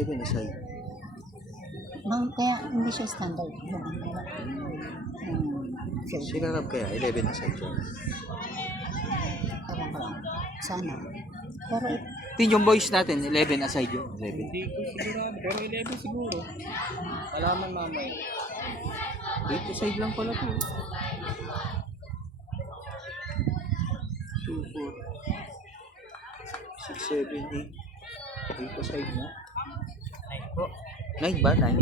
7 aside. Kaya hindi siya standard. Sinarap kaya 11 aside siya. Ewan ko lang. Sana. Pero Tin yung boys natin, 11 aside yun. 11. Hindi ko sigurado, pero 11 siguro. Malaman mamay. 8 aside lang pala to. 2, 4, 6, 7, 8. 8 aside na. 9 ba? 9?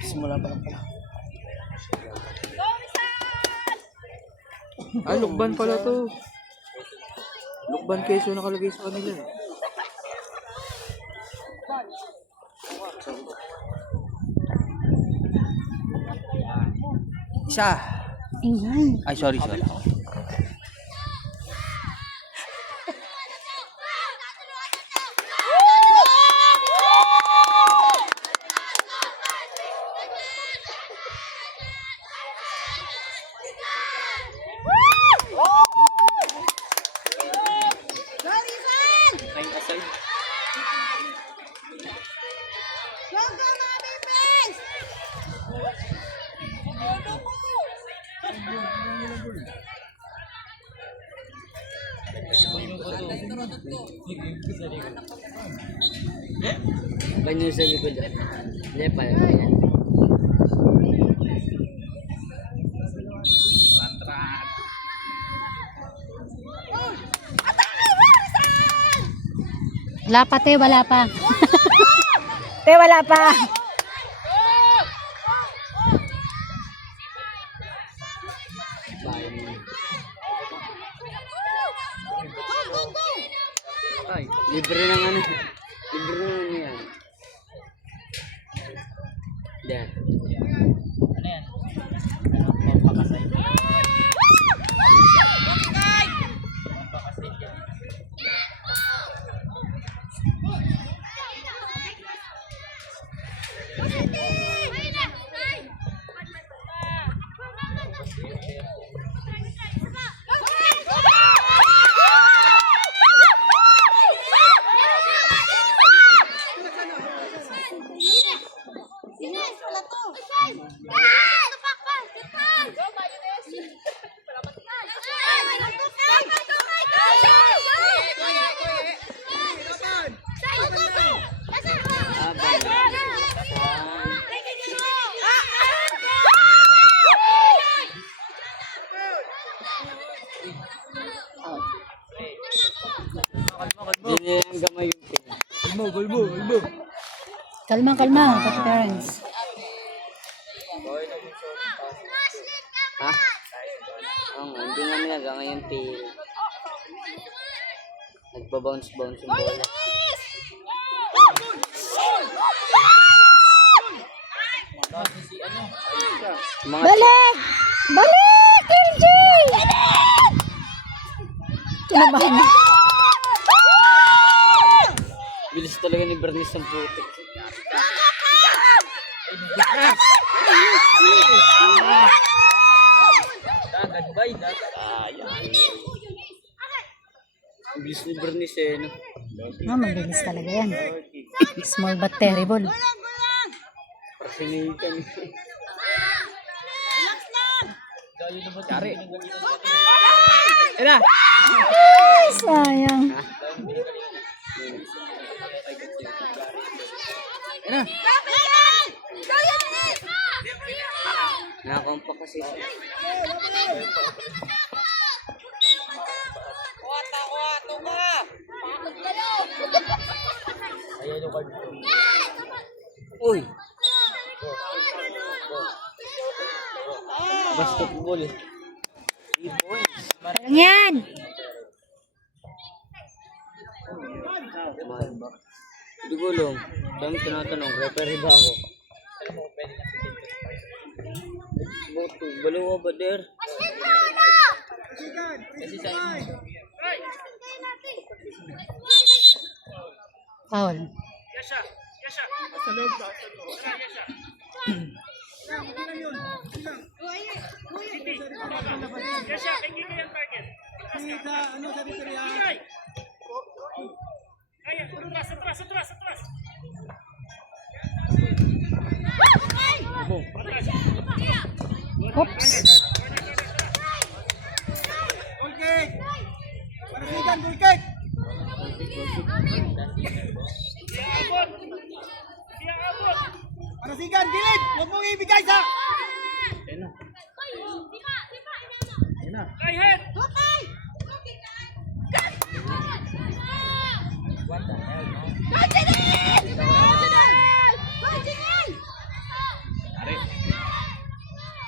Simula pa lang pala. Ah, Lukban pala to. Lukban Quezon nakalagay sa kanila. Isa. ingay. Ay, sorry. Banyo sa likod. Hindi pa yan. Wala pa, te. Wala pa. Te, wala pa. Ay, libre ng ano. Libre ng ano yan. Yan. Ano yan? Pampakasay. Hindi ang gamay yung pin. Kalma, Pati parents. Ha? Oo nga, hindi namin nagangay yung pin. Nagpa-bounce yung bola. Balik! Balik! LJ! Kinabahan na. Bilis talaga ni Bernice ang putik. Ang bilis ni Bernice eh, no? Mabilis talaga yan. Small but terrible. Pasinitan. Ela! Ay, sayang. Ela! Nakakompak kasi siya. Ayan yung card. Uy! Basketball. 3 points. Parang yan. Mahal ba? Hindi ko alam. Dami tinatanong. Referee ba ako? Boto. Balawa ba der? Kasi sa inyo. Foul. Yasha. Sa loob ka. Yasha, tingin mo yung target. Ano sa dito yan? Oops. Goal kick! Parasigan, goal kick! Parasigan, gilid! Huwag mong ibigay sa... Ayun na. Ayun na. Kayhead!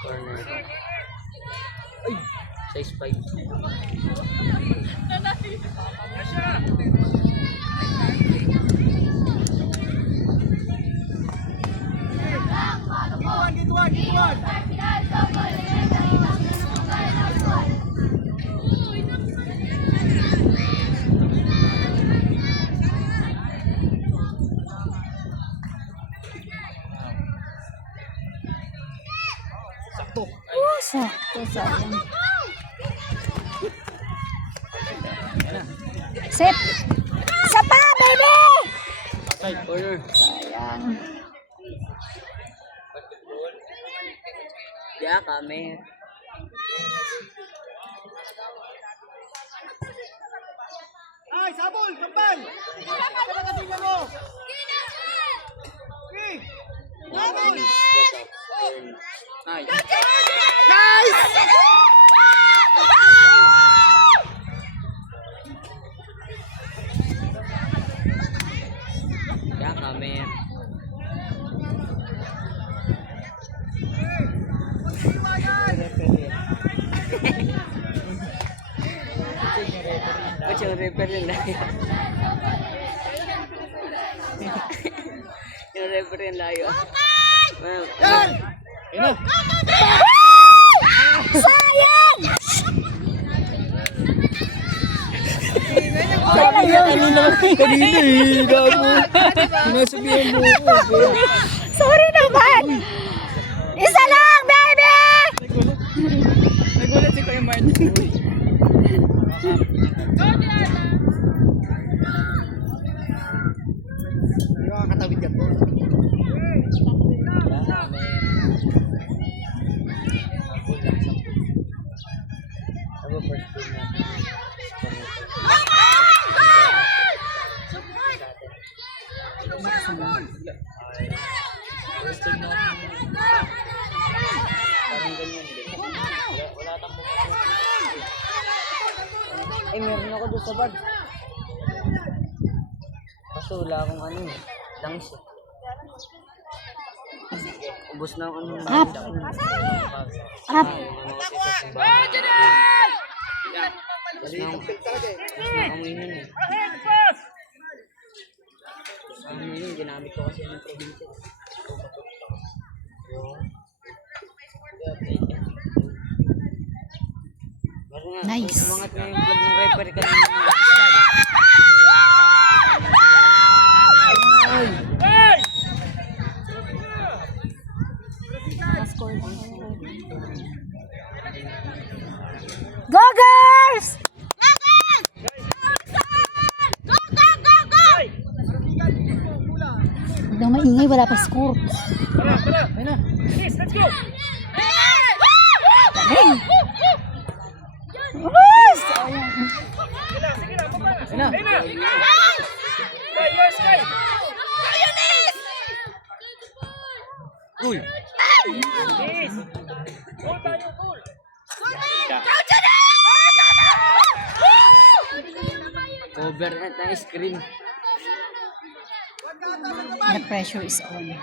Corner. Ay! Size 5. Gituan! Sakto. Sakto, sayang. Set. Isa pa, baby! Side corner. Sayang. Ya kami. Ay, sabol! Kampal! Tingnan mo! Okay! Sabol! Nice. Nice! Ya kami. Ba't yung referee lang yun? Yung referee layo. Yan! Ayun na. Sayang! Kanina eh. Gago. Sinasabihan mo ako. Sorry naman! Isa lang, baby! Nagulat si Kuya Marn. Hindi makakatawid ka po. Ay, meron ako doon sa bag. Kaso wala akong ano eh. Langis eh. Ubus na ako ng Up. Up. Amoy nun eh. Amoy nun, ginamit ko kasi ng probinsya. Nice. Umangat na yung vlog ng referee kanina. Hey! Go, girls! Huwag nang maingay, wala pa score. Tara! Ayun na. Yes, let's go! Galing! Uy, sayang. Sige lang, baba na! Ayun na. Ayun na! Sky, yours, Sky! Uy. Yes! Goal tayo, goal! Cover na tayo screen. The pressure is on.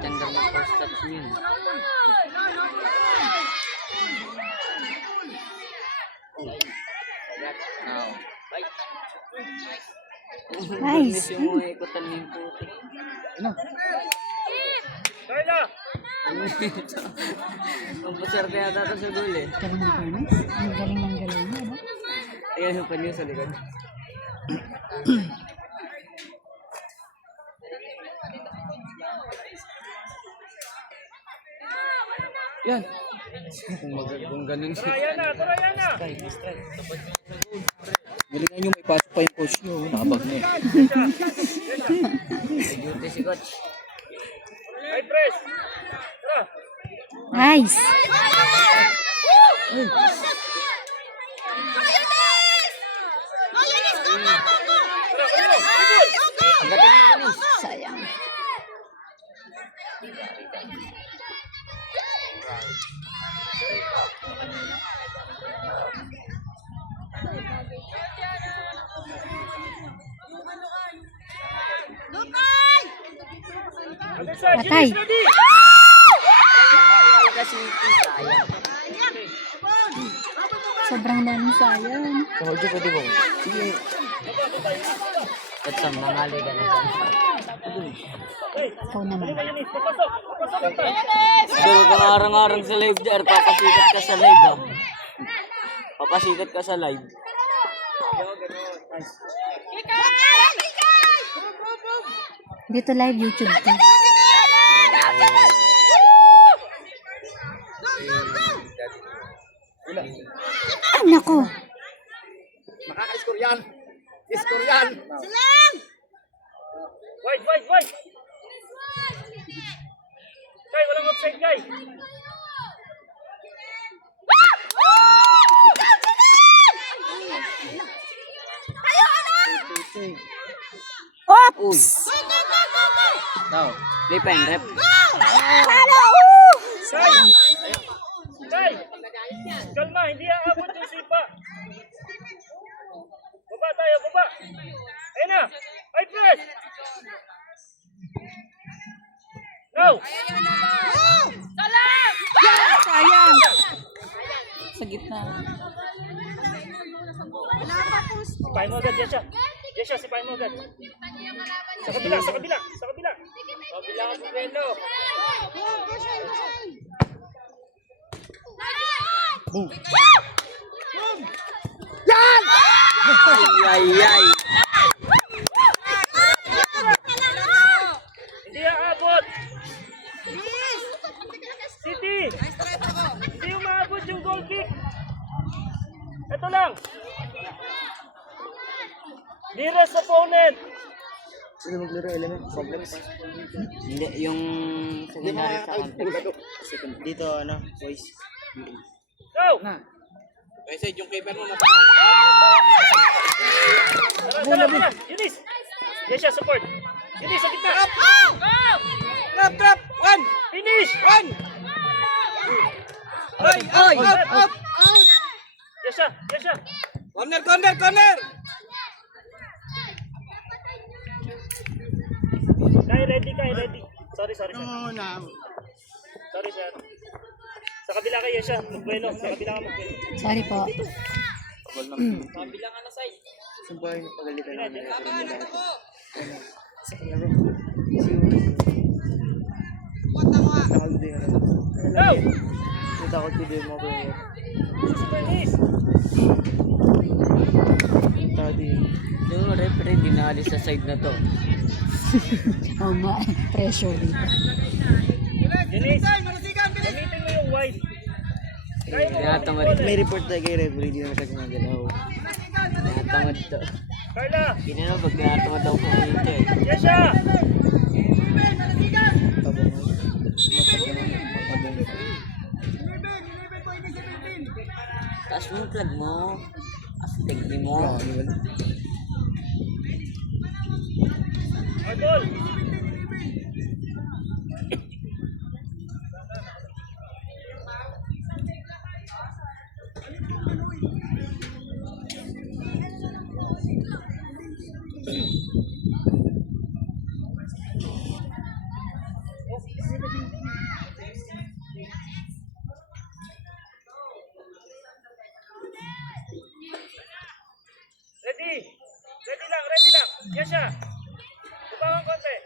Tender na first touch niya. Oh. Bye. Nice. Yung mga ikutan niya yung puti. Ayun na. Carla! Ang pusar kaya tata sa goal eh. Galing ni Kuya. Ang galing ng galaw niya, no? Ayan yung panyo sa likod. Yan. Kung ganun siya. Galingan nyo, may pasok pa yung coach nyo. Nakabag na eh. Duty si coach. Nice! Sayang. Patay. Kasi sayang. Sobrang daming sayang. Kung Joe, pwede ba? Sige. At sa mangali ka na dyan. Ikaw naman. So, kung arang-arang sa live dyan, papasikat ka sa live ah. Papasikat ka sa live. Dito live YouTube to. Ah, nako. Makaka-score yan. Score yan. Wide, wide, wide! Guy, walang offside, guy! Uy! Now. Play pa yung rep. Guy! Kalma, hindi aabot yung sipa. Baba tayo, baba! Ayun na! Ay, press! Go! Sayang. Sa gitna. Sipahin mo agad, Jesha. Jesha, sipahin mo agad. Sa kabila, sa kabila, sa kabila. Kabila ka, Bubelo. Ay, ay, ay. Hindi aabot. City! Hindi umaabot yung goal kick. Ito lang. Nearest opponent. Sino maglaro? Element? Problem? Hindi, yung secondary sa counter. Dito, ano? Voice. Go! Message yung keeper mo. Tara, tara. Yunis! Yesha, support. Yunis, sa gitna. Trap. One. Finish! One. Oy. Out. Yesha, Yesha. Corner. Kay ready. Sorry, sir. No. Sorry, sir. Sa kabila kay Yesha. Magbueno. Sa kabila ka magbueno. Sorry po. Kabila ka na side. Sumpah yung pagalitan namin. Takot din. Go! Takot ko din mo ko yun. Finish! Takot din. Yung referee dinali sa side na to. Oo nga. Pressure dito. Yunis, gamitin mo yung wide. Kaya mo Tinatamad. May report tayo kay referee, di naman siya gumagalaw. Tinatamad to. Carla! Ginano pag tinatamad daw ko ito eh. Yesha! Tabang. Taas mo yung plug mo. Astig ni mo. Adol! Ready lang. Yesha! Tubangan konti.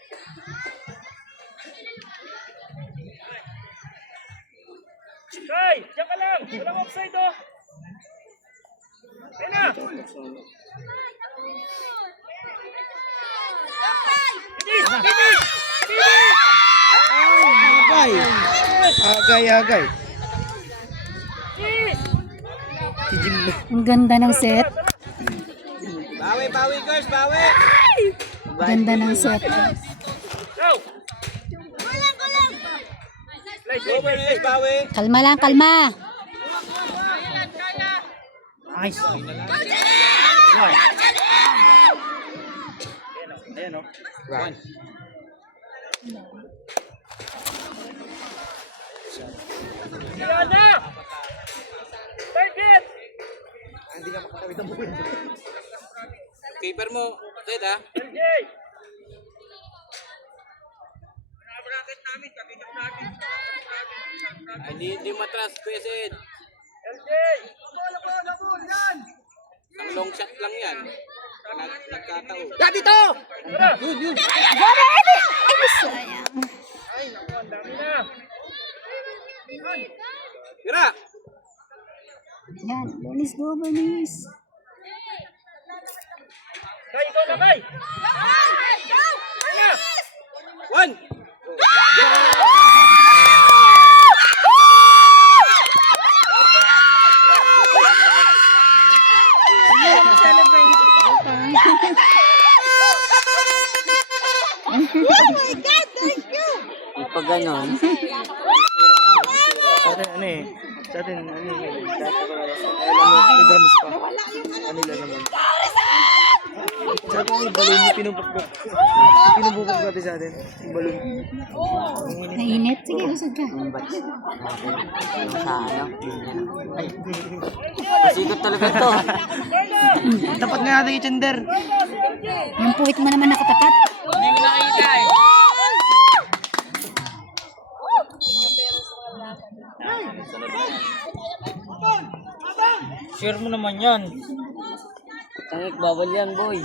Kay, diyan ka lang. Walang offside oh. Ayun na. Finish! Finish! Finish! Agay. Finish! Ang ganda ng set. Bawi, girls, bawi! Ganda ng set. Go! Go, girls, bawi! Kalma lang, kalma. Nice. Ayan oh. Right. Yan na! Target! Keeper mo, Ted, ha? LJ! Hindi matras, Pesed. LJ! Ang long shot lang yan. Nagkatao. Tara! Yun. Ay, naku, ang dami na. Tira! Yan, Bernice, go, Bernice. Kay, ikaw na, Kay! Ayan! One! Pag ganon, Sa atin, ano eh. Sa atin, ano eh. Dati ko lang. Alam mo, may drums pa. Ano lang naman. Sa atin, yung balon yung pinubukbuk. Pinubukbuk natin sa atin. Yung balon. Nainit? Sige, usad ka. yung batch. Yung sa ano. Ay, pasikot talaga to. Dapat nga natin i-tender. Yung puwit mo naman nakatapat. Hindi ko nakita eh. Sure mo naman yan. Tangik, bawal yan, boy.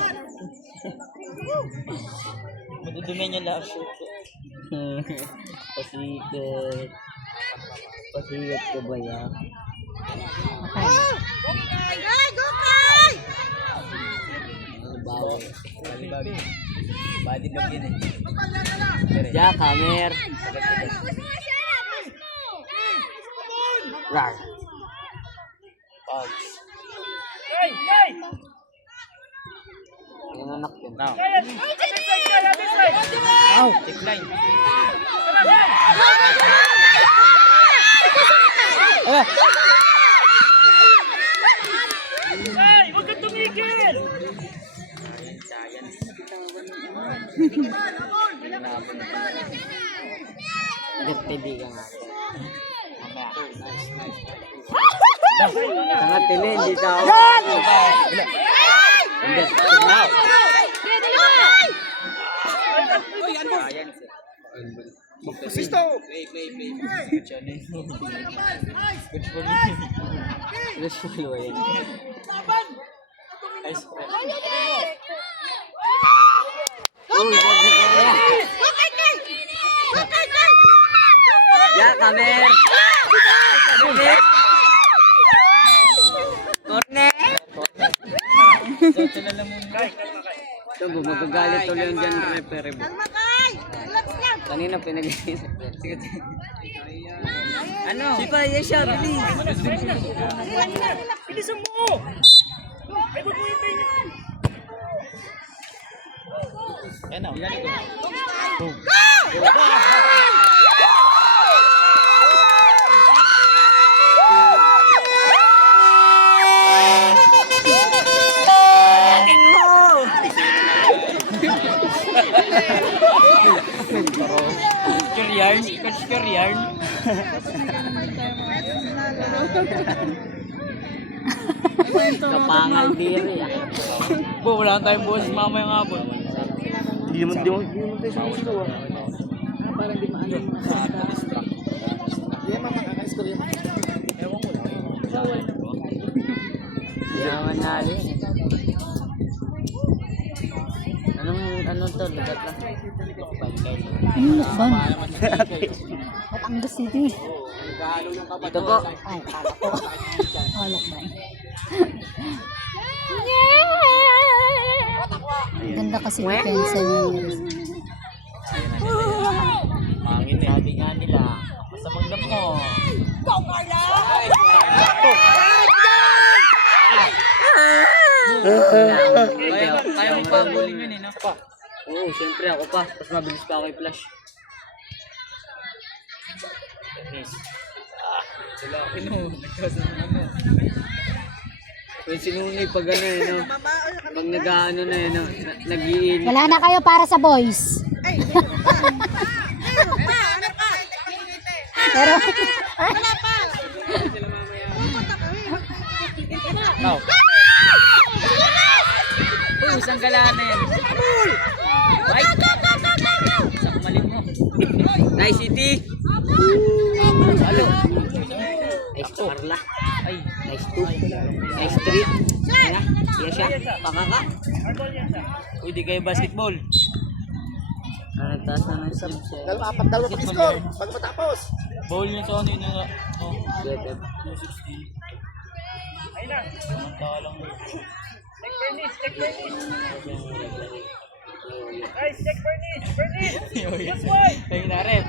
Madudumin yung last shoot. Pasikat. Pasikat ko ba yan? Ano bawal? Body bag yun eh. Jack, hammer. Rar. Pogs. Kay! Kay! Yung anak yun. Now. Kay! Other side, Kay! Other side! Ow! Take line. Tara, Kay! Kay! Huwag kang tumigil! Hindi ka nga. Tanga tili, hindi tao. Hindi. Now. Sisto! Play. Let's follow yan. Nice. Uy, ya, kamer. Corner. Kay! Kalma, Kay! Ito, magagalit ulit yung dyan, referee mo. Kanina pinag-iisip. Ano? Si Paya siya, bilis. Bilisan mo! Ay, huwag mo hintayin niya! Yan na. Yarn? Coach yarn? Kapangal diri ah. Bo, wala tayong buwas mamaya nga po. Hindi naman tayo sumisigaw ah. Parang di maano. Hindi naman makaka-score yun. Ewan ko. Hindi naman nalo yun. Anong to? Lugat lang. Ano mukbang? Batangas City. Ito po. Ay, kala ko. Oh, mukbang. Ang ganda kasi depensa niya. Mangin eh. Sabi nga nila, basta magdam mo. Kaya mo pa bulin yun eh, no? Oo, syempre ako pa. Mas mabilis pa ako i-flash. Yes. Sila ako nagkasa ng ano. Kung sinunay pag ano eh, no? Pag nag-ano na eh, no? Nag-iin. Wala na kayo para sa boys. Pero, No. Isang galanin. Right? Isang malit mo. Nice city. Halo. Nice to. Carla. Ay, nice to. Nice street. Kaya, iya siya. Pakaka. Uy, di kayo basketball. Nagtaas na ng sub siya. Dalawa pag-score. Bago matapos. Ball niya sa ano yun na. Oh, get it. 260. Ayun na. Samantalang. Check Bernice, check Bernice. Guys, check Bernice, Bernice. Good boy. Ayun na rin.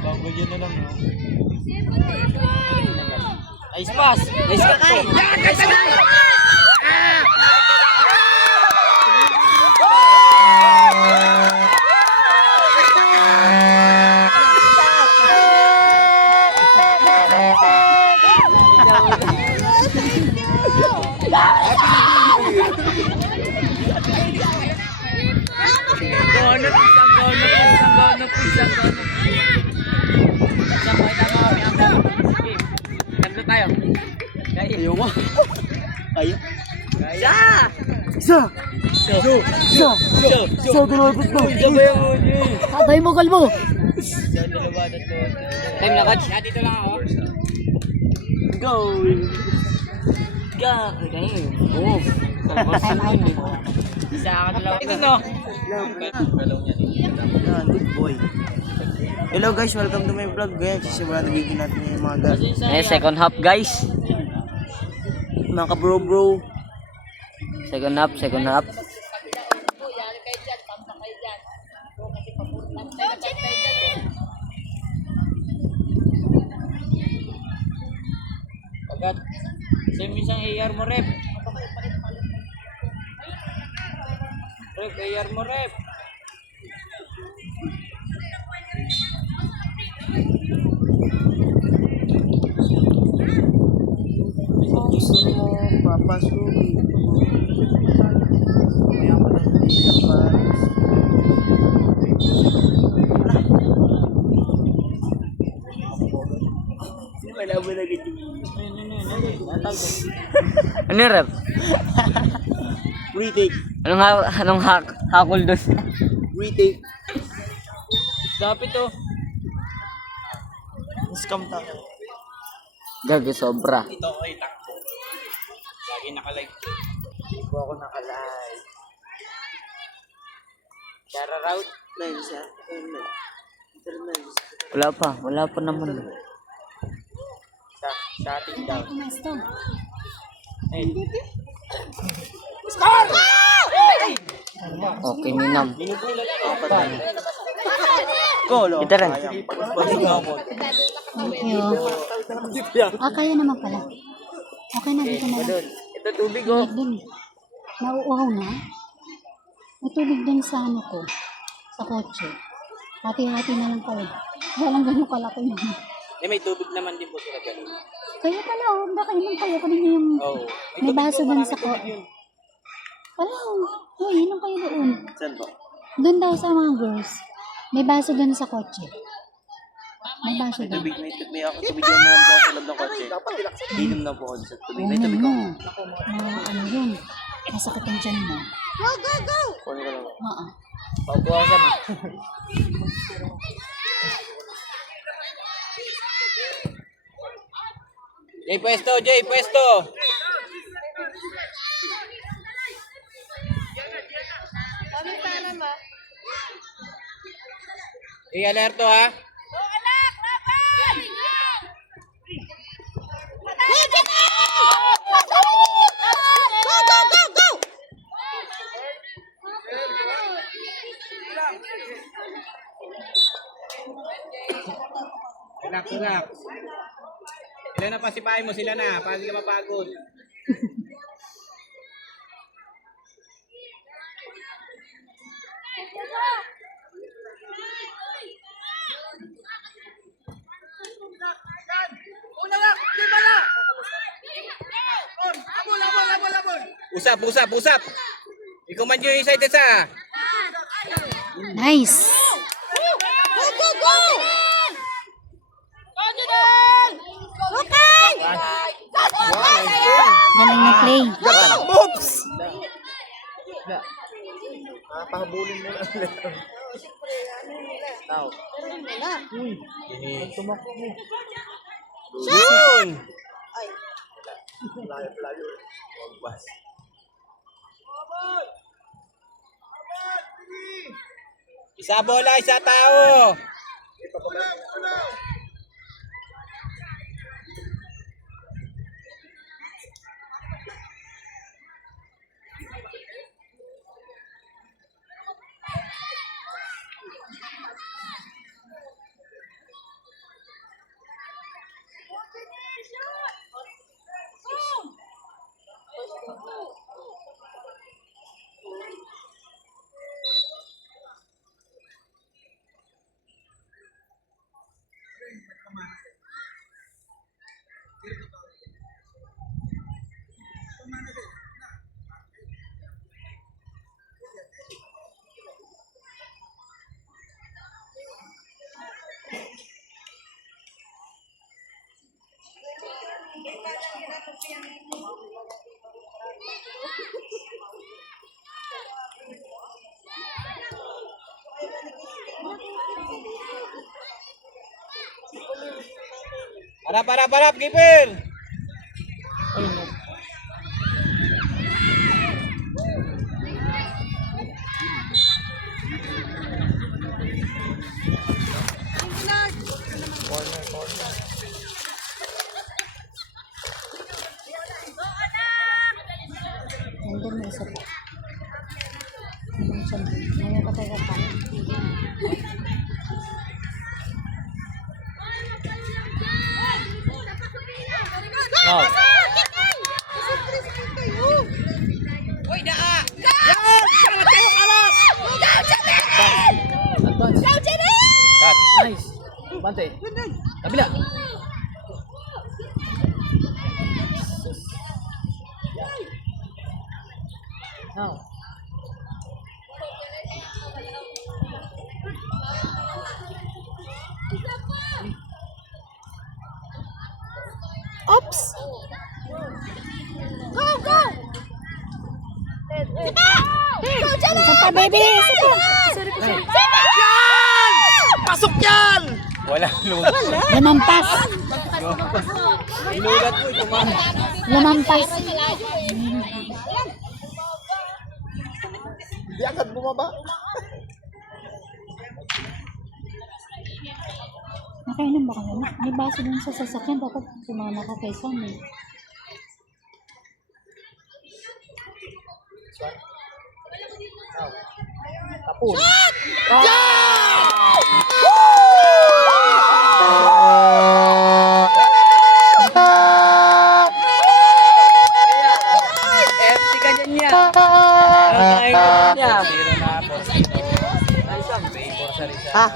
Bago yun na lang, no? Nice pass! Nice kakay! Tayo. Ayaw mo. Ayaw. Isa! Isa! Isa! Isa! Dalawat mo. Isa ba yung ulo? tatay mo kalbo. Time na, coach. Dito lang ako. Go! Go! Okay. Oo. Kalbasan yun eh. Isa ka dalawa. Ito no. Good boy. Hello guys, welcome to my vlog. Guys, sisimula nagiging natin yung mga Second half guys. mga bro. Second half, second half. Agad. Same isang AR mo rep. Rep, AR mo rep. Gusto mo papasukin mo. Kaya ko lang pinilapas. Wala mo na ganyan. Ano yung rep? Retake. Anong hakol doon? Retake. Dapat to. Scam tayo. Gagi sobra. Ito ko takbo. Lagi nakalive. Hindi po ako nakalive. Shara route. Nice ha? Nice. Wala pa naman. Sa ating down. Kumesto. Okay, ninam. Golo. Kita rin. Thank you. Kaya naman pala. Okay na, dito na lang. Ito tubig oh. Tubig dun. Nauuhaw na. May tubig din sa ano ko. Sa kotse. Hati-hati na lang pala. Kaya lang ganun kalaki yun. May tubig naman din po sila ganun. Kaya pala, baka inom kayo. Kanina yung Oo. may baso dun sa kotse. Wala, inom kayo doon. Saan po? Doon daw sa mga girls. May baso dun sa kotse. May baso dun. May tubig yan naman po sa loob ng kotse. Inom na po ako sa tubig. May tubig mo. ako. Ano yun? Masakit ang tiyan mo. Kunin ko lang. Oo. Paupo ako sa Jay Pwesto, Jay Pwesto. I-alerto ha. Relax, relax. Ilan na pasipahin mo sila na, para hindi ka mapagod. Usap, usap, usap. Ikaw man yung excited sa. Nice. Galing na play. Oops! Pahabulin mo lang. Now. Tumakbo mo. Yun! Layo. Magbas. Isa bola, isa tao. Harap, harap, harap, keeper. Nandun na isa pa. Nandun siya. Ngayon ka tayo pa. Wow. Cut. Nice. Bante. Kabila. Now. Oops! Go, go! Isa pa, baby! Isa pa! Pasok yan! Wala lugat. Lumampas! Lugat mo, tumama. Lumampas! Hindi agad bumaba. Nakainom ba kayo? May baso dun sa sasakyan. Dapat sumama ka kay Sam eh. Tapos. FT ka dyan niya. Ay, niya. Zero na po. Ay, Sam, favor sa Rizal. Ha?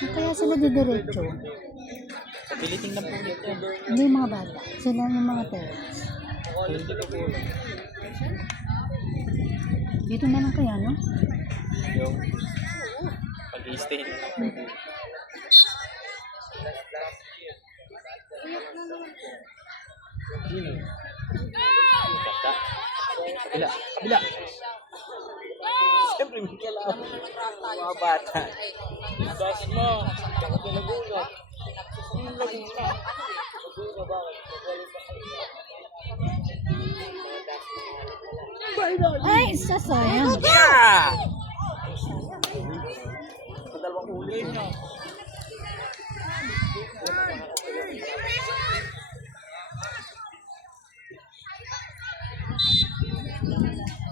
Saan kaya sila didiretso? Sa Piliting na po ulit yan. Hindi yung mga bata. Sila yung mga parents. Dito na lang kaya, no? Yung pag-i-stay na lang. Ganda. Kabila. Kabila. Siyempre may kailangan. Mga bata. Das mo. Laguna. Laguna. Ay, sasayang. Yeah!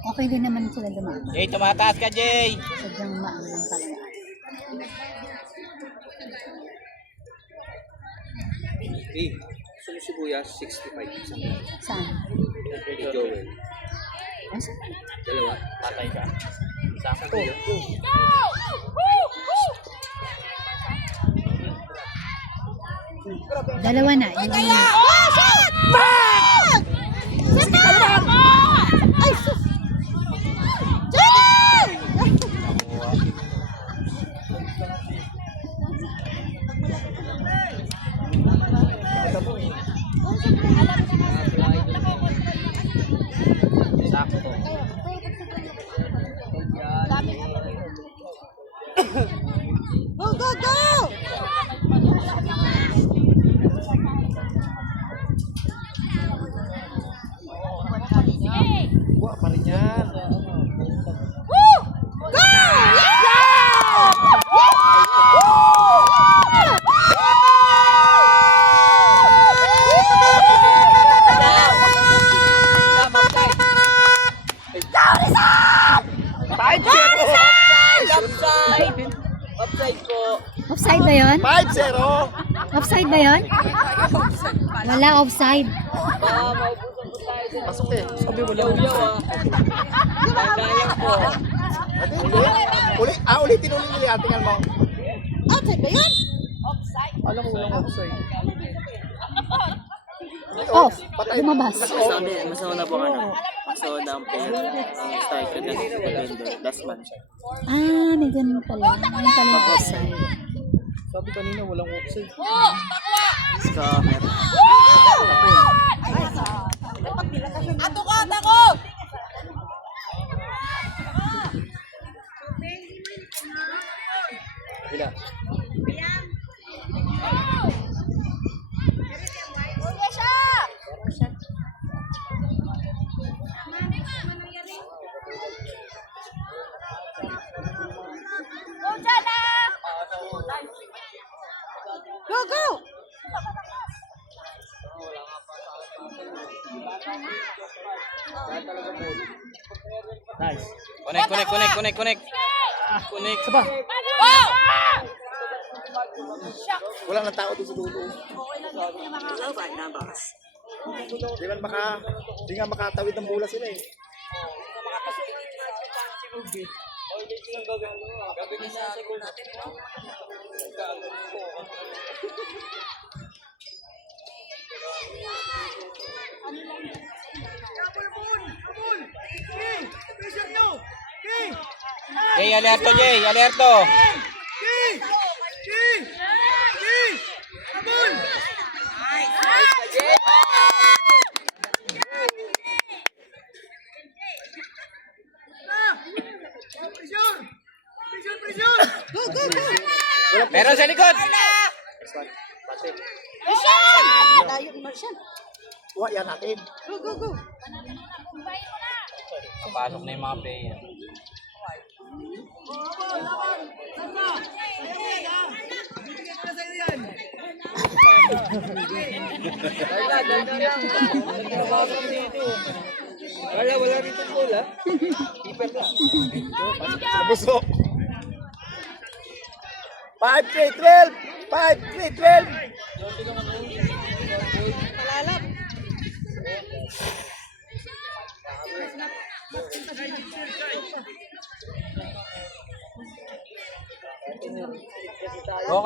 Okay din naman sila dumaan. Jay, tumataas ka, Jay! Sadyang maang lang talaga. Eh, gusto mo sibuyas, 65. Isang Saan? kay Joel. Asa? Dalawa. Patay ka. Sakto. Dalawa na. Yung una. Ay, sus! Sakto. Go, go, go! Buwa pa rin yan. Upside po. Offside ba yun? 5-0! Offside ba yun? Wala offside. Baka maubusan po tayo sa Pasok eh. Sabi mo lang. yaw-yaw ah. Gagayang po. Ulitin nila yung ating mo. Offside ba yun? Alam ko lang ako sa'yo. Off. Lumabas. Masama na po ka na. Masama na ang strike ka na. Last man siya. Ah, may ganun pala. May pala yung offside. Sabi kanina walang offside. Scammer. Bila. Go, go! Nice. Connect. Saba. Wala nang tao doon sa dulo. Di nga makatawid ng bola sila eh. Jay, alerto Jay, alerto. Meron sa likod. Layo ni Marcial. Kuha yan natin. Go, go, go. Papasok na yung mga player. Wala rito goal ah. Keeper lang. Sa buso. 5-3-12! 5-3-12! Malalap.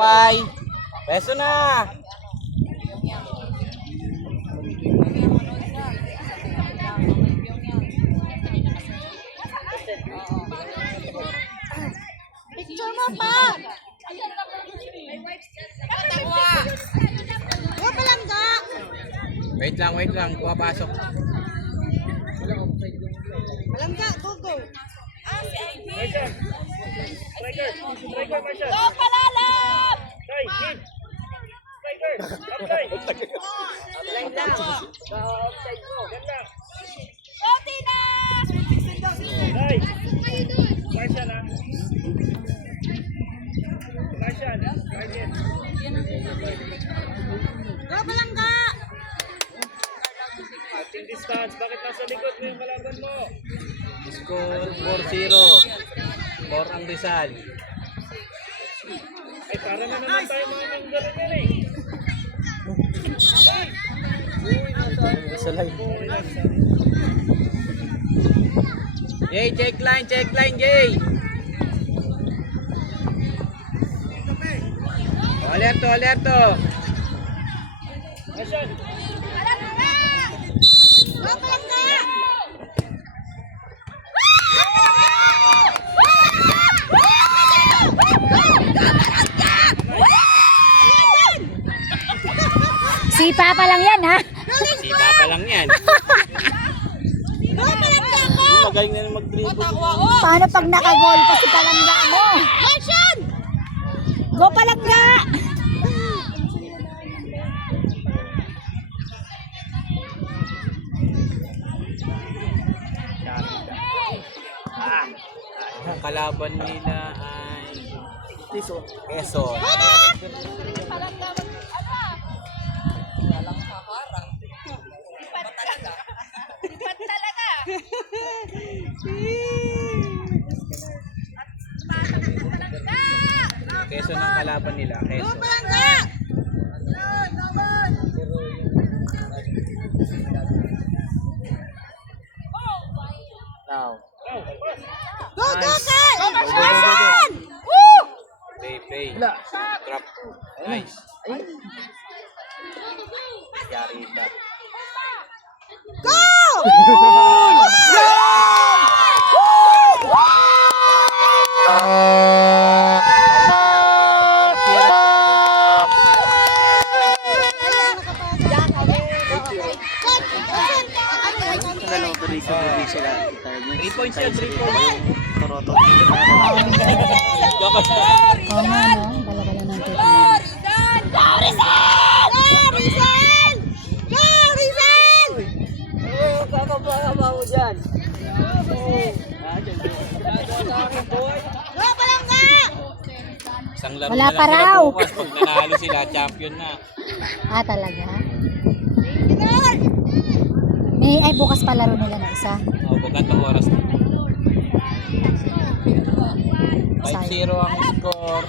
Pai. Beso na. Picture mo pa! Wait lang. Pumapasok. Marshall. Striker, Marshall. Kay, hit. Striker, upside. Upside lang. Upside mo. Yan lang. Kay. Marshall, ha? Marshall, target. Ating distance, bakit nasa likod mo yung kalaban mo? Score 4-0. 4 ang Rizal. Ay, para na naman tayo mga nanggalan yan eh. Sa live. Jay, check line, Jay. Alerto. Marshall. Sipa pa lang yan, ha? Sipa pa lang yan. Magaling na mag-dribble. Paano pag nakagol pa si Palangga mo? Go Palangga! Ang kalaban nila ay Quezon. Quezon ang kalaban nila. Quezon. Now. Play. Trap. Nice. Yarita. Sila. 3 points yan, 3 points. Toroto. Oo nga, no? Bala-bala ng tito. Kakababa mo dyan. Isang laro Wala na lang pa sila raw. bukas. Pag nanalo sila, champion na. Ah, talaga? Ay, bukas pa laro nila na isa. O, bagantang oras na. 5-0 ang score.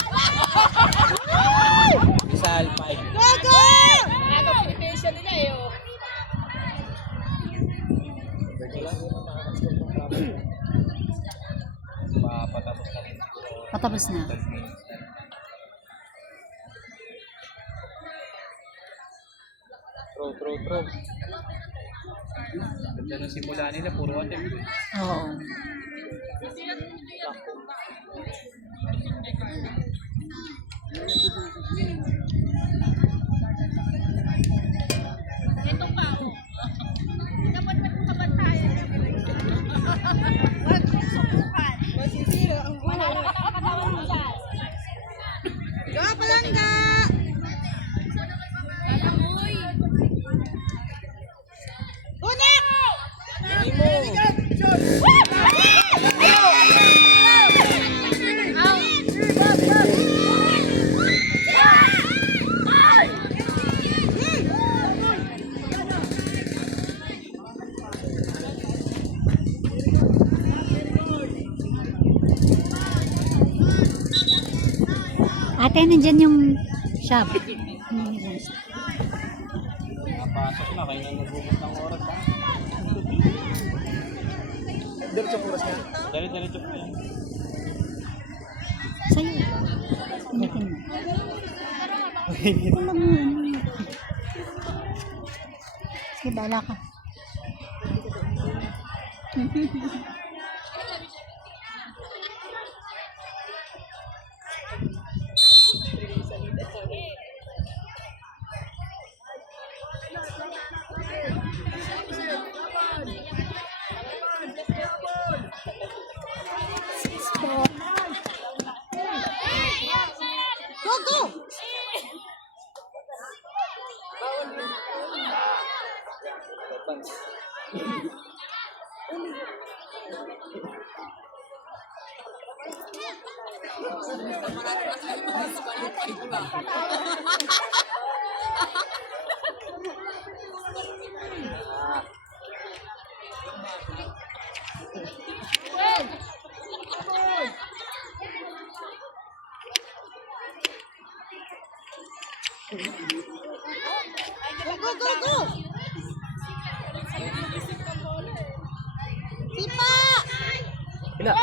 Rizal, 5. Patapos na rin. Patapos na. Throw. Ganda nung simula nila, puro attempt. Oo. Ate, nandyan yung shop. Napasok na, kayo na nagbubot ng oras. Diretso oras na. Dali-dali ito po yan. Sa'yo. Ulitin mo. Ito lang yun. Sige, bahala ka. Pila.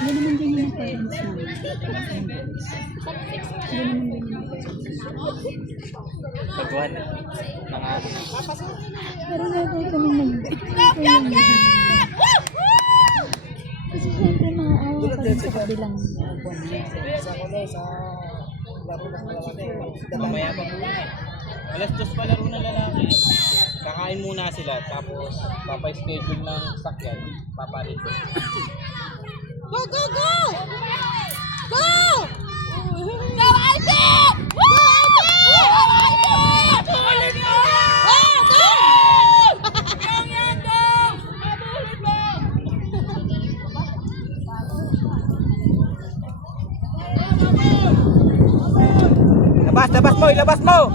Hindi naman din yung parents namin. Hindi naman din yung Pagkuhan na. Mga pero nagay kami kasi syempre maaawa pa rin sa kabilang buwan niya. mamaya pa muna. Alas 2 pa laro ng lalaki. Kakain muna sila tapos papa-schedule ng sakyan. Papalit. Go, go, go! Go! Go, Albi! Go, Albi! Go, Albi! Go, go! Yang, yang, go! Habulin mo! Labas mo, ilabas mo!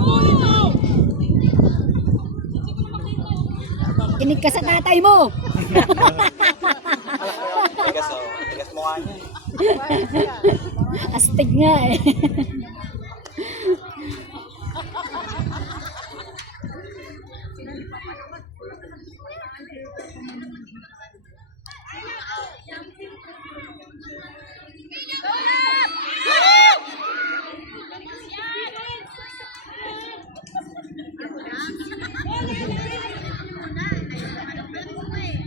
Kinig ka sa tatay mo! Tigas mo nga niya. Astig nga eh.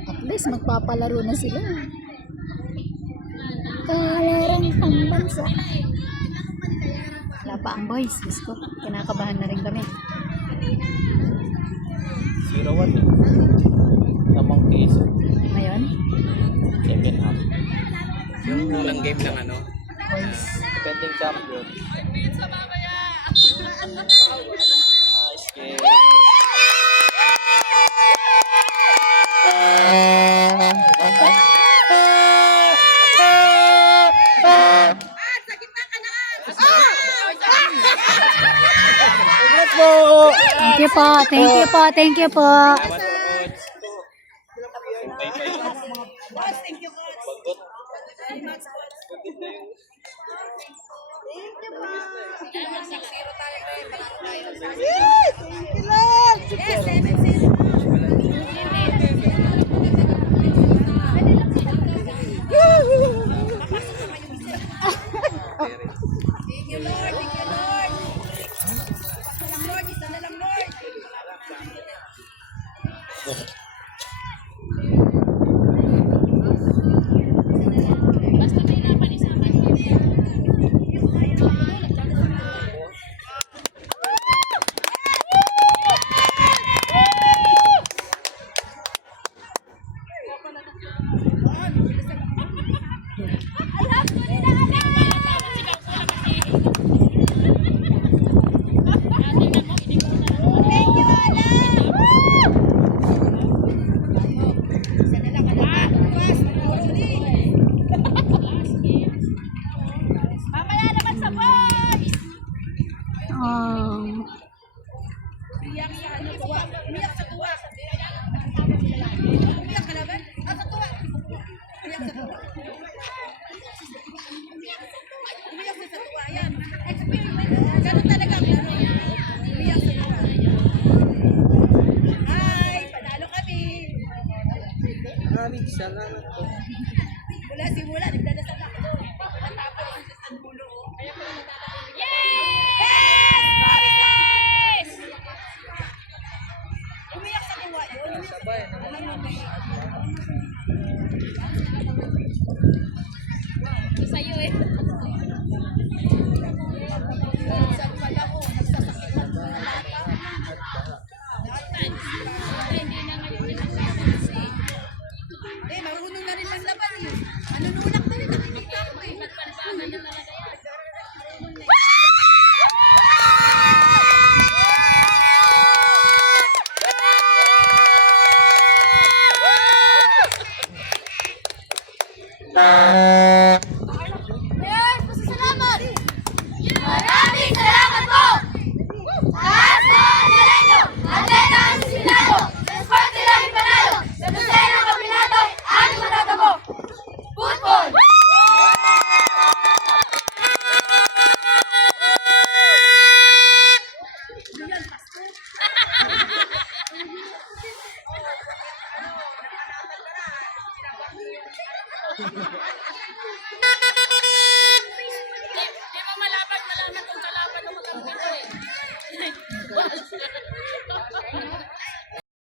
At least magpapalaro na sila. Kalarang pambansa. Wala pa ang boys. Diyos ko, kinakabahan na rin kami. 0-1 eh. Tamang piso. Ngayon, Second half. Yung unang game lang ano. boys. Defending champion. Nice game. Thank you po, thank you po, thank you po. Salamat po, coach. Wala simula, nagdadasal ako doon. Natapos sa San Bulo. Kaya ko naman Yes! Umiyak sa tuwa yun. Alam mo, may... Sa'yo eh. Saan pala ko, nagsasakit lang ko na bata. Hindi na ngayon nagsasabi eh. Eh, marunong na rin lang laban eh. Manununak na rin, nakikita ko eh. Matpalpaman na talaga yan. Yes, pasasalamat! Maraming salamat!